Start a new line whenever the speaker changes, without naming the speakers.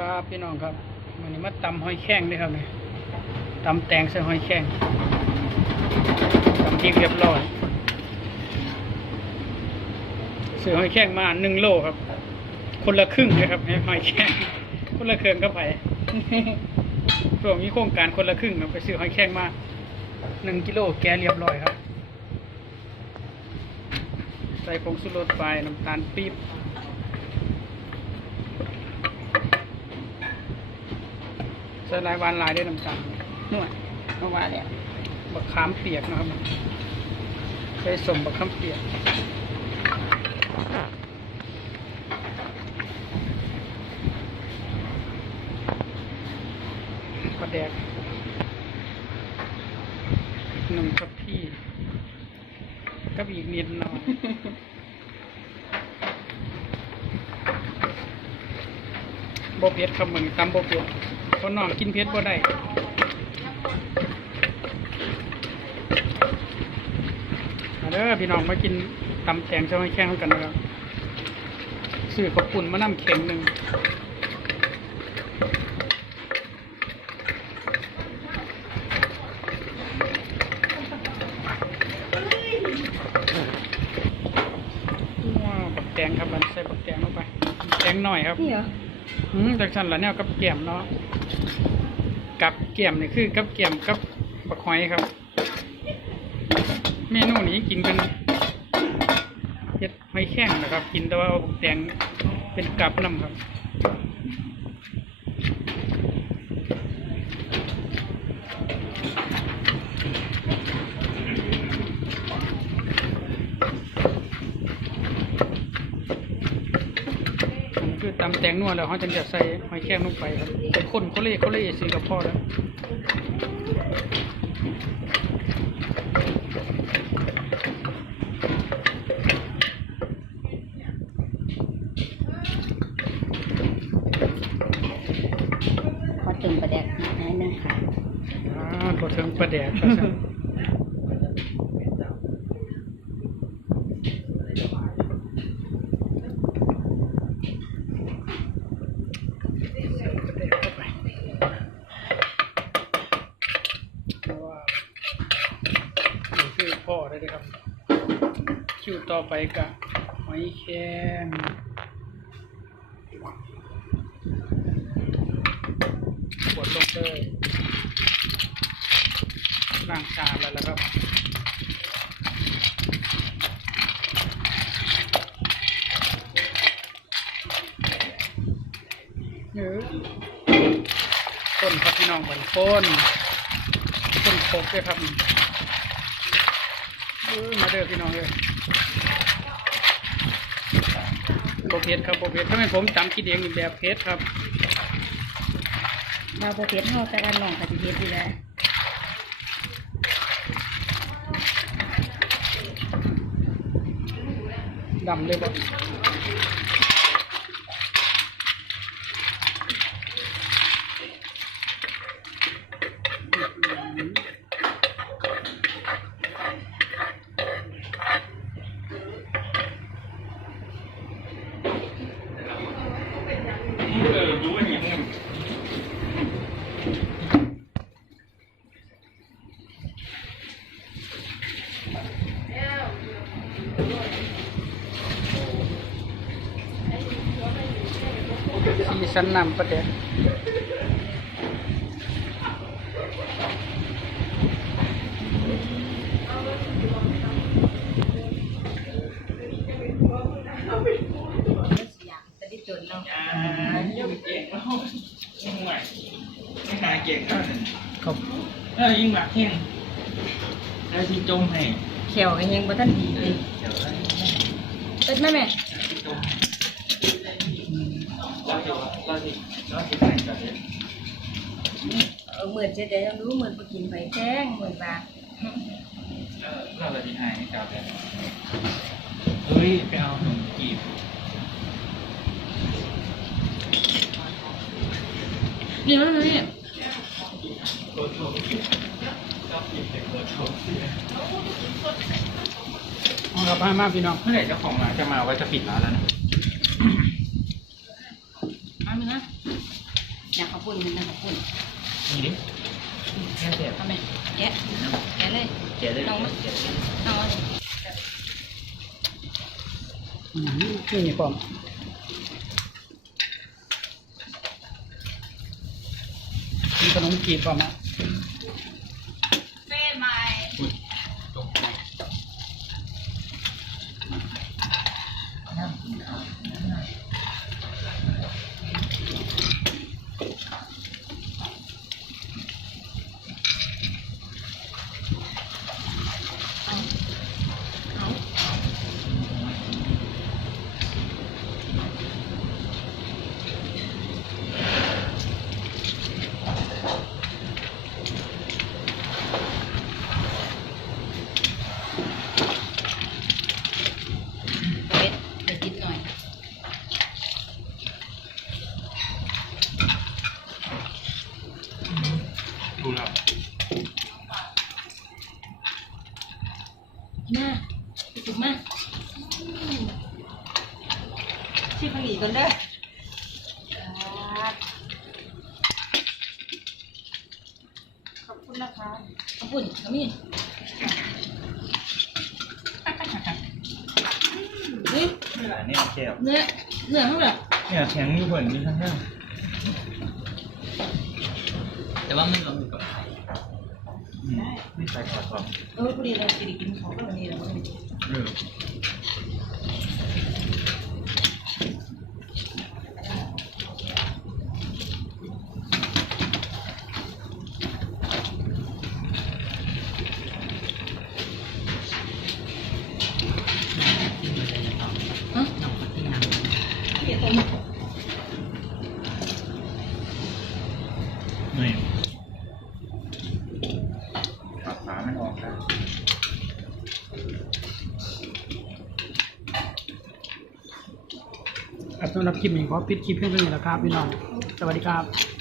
ครับพี่น้องครับวันนี้มาตำหอยแข้งด้วยครับเนี่ยตำแตงใส่หอยแข้งตำพริกเรียบร้อยซื้อหอยแข้งมาหนึ่งโลครับ คนละครึ่งเลยครับให้หอยแข้งคนละเครื่องก็ไปรวมมีโครงการคนละครึ่งครับไปซื้อหอยแข้งมาหนึ่งกิโลแกเรียบร้อยครับ ใส่ผงสุรสไปน้ำตาลปี๊บ ส่ลายวานลายได้วยน้ำตาล
นวดเมื่อวาว่าแล้ว
บักขามเปียกนะครับใส่สมบักขามเปียกปลาแดกหนึ่งกับพี่กับอีกนิดหน่อยโบเพ็ดครับเหมือนตำโบเพ็ด เพราะน้องกินเผ็ดบ่ได้มาเด้อพี่น้องมากินตำแตงเจ้าให้แข้งกันนะครับซื้อขอบปุ่นมานำเข่งหนึ่งว้าวบักแตงครับมันใส่บักแตงลงไป แตงหน่อยครับ
นี่เหรอ
อืมจากฉันละเนี่ยกับแก้มเนาะ กับเกี่ยมนี่คือกับเกี่ยมกับปักหอยครับ เมนูนี้กินเป็นเห็ดหอยแข้งนะครับ กินแต่ว่าเอาบักแตงเป็นกับน้ำครับ นี่คือตำ แตงนวดแล้วเขาจะจะใส่หอยแครงลงไปครับเป็นคนเขาเล่เขาเล่ซื้อกับพ่อแล้ว
ขอถึงประแดกนิดนึงค่ะ
อ่าตัวถึงประแดกครับ ว้าวนี่คือพ่อได้ เลยครับ คิวต่อไปกับหอยแครงกดลงเลยล้างชาแล้วแล้วครับเออต้นครับพี่น้องเหมือนต้นต้นโคกด้วยครับ มาเด้อพี่น้องเลยโบเพชรครับโบเพชรถ้าเป็นผมจำคิดเองนี่แบบเพชรครับ
เราโปรเพชรเท่าแต่กันลองค่ะจิเพชรดีแล้ว
ดำเลยบ่ สีสันนำประเดี๋ยว
จะได้จนเรา
อ่ายิ่งเก่งแล้วยิ่งใหม่ยิ่งนายเก่งก็
ครับ
เออยิ่งหมักแห้งแล้วที่จมให้
เขียวกันยังบ่ทันดีเลย
เดี๋ยวแล้ว
เป็นไหมแม่
ที่จมให้เราจะเราจะเราจะไปกันเลย
เออเหมือนจะได้รู้เหมือนไปกินไฟแจ้งเหมือนว่า
เออเราจะที่ให้กับเลยเฮ้ยไปเอาขนมจีบ
นี่มันนี่
โค ตรโชว์ชอบกินแต่โคตรโชว์เสีย
เอาครับมามาพี่น้อง
เมื่อไหร่เจ้าของร้านจะมาว่าจะปิดร้านแล้วนะ
อันนึงนะอยากขอบคุณมันนะขอบคุณ
นี่ดิแค่เสียบ
ทำไมแกะแกะเลย
เจ๋เลย
ลองมา
เจ๋เลย
เอาเลย
อืมนี่พร้อมมีขนมจีบพร้อมอะ
เฟ้ใหม่
อุ้ยตกใจน้ำกินข้าว
เบ็ดเดี๋ยวกินหน่อย
ดูแล้ว
มาถูกมา ชื่อพังอีกันเด้อขอบคุณนะคะขอบคุณขมิ้นเฮ้ย
นี่แหละนี่เจ็บ
เนื้อเนื้อเท่าไหร่
เนี่ยแข็งอยู่เหมือนมีทั้งนั้นแต่ว่าไม่ลองดูก่อนไม่ใส่ถอดก่อน
เออพอดีเรากินกินของก็วันนี้เราก็ไม่ได้
เออ
ฮะเดี๋ยวต้ม
นี่ตัดฝามันออกครับ
ครับ สำหรับคลิปนี้ขอปิดคลิปเพียงเท่านี้แหละครับพี่น้อง สวัสดีครับ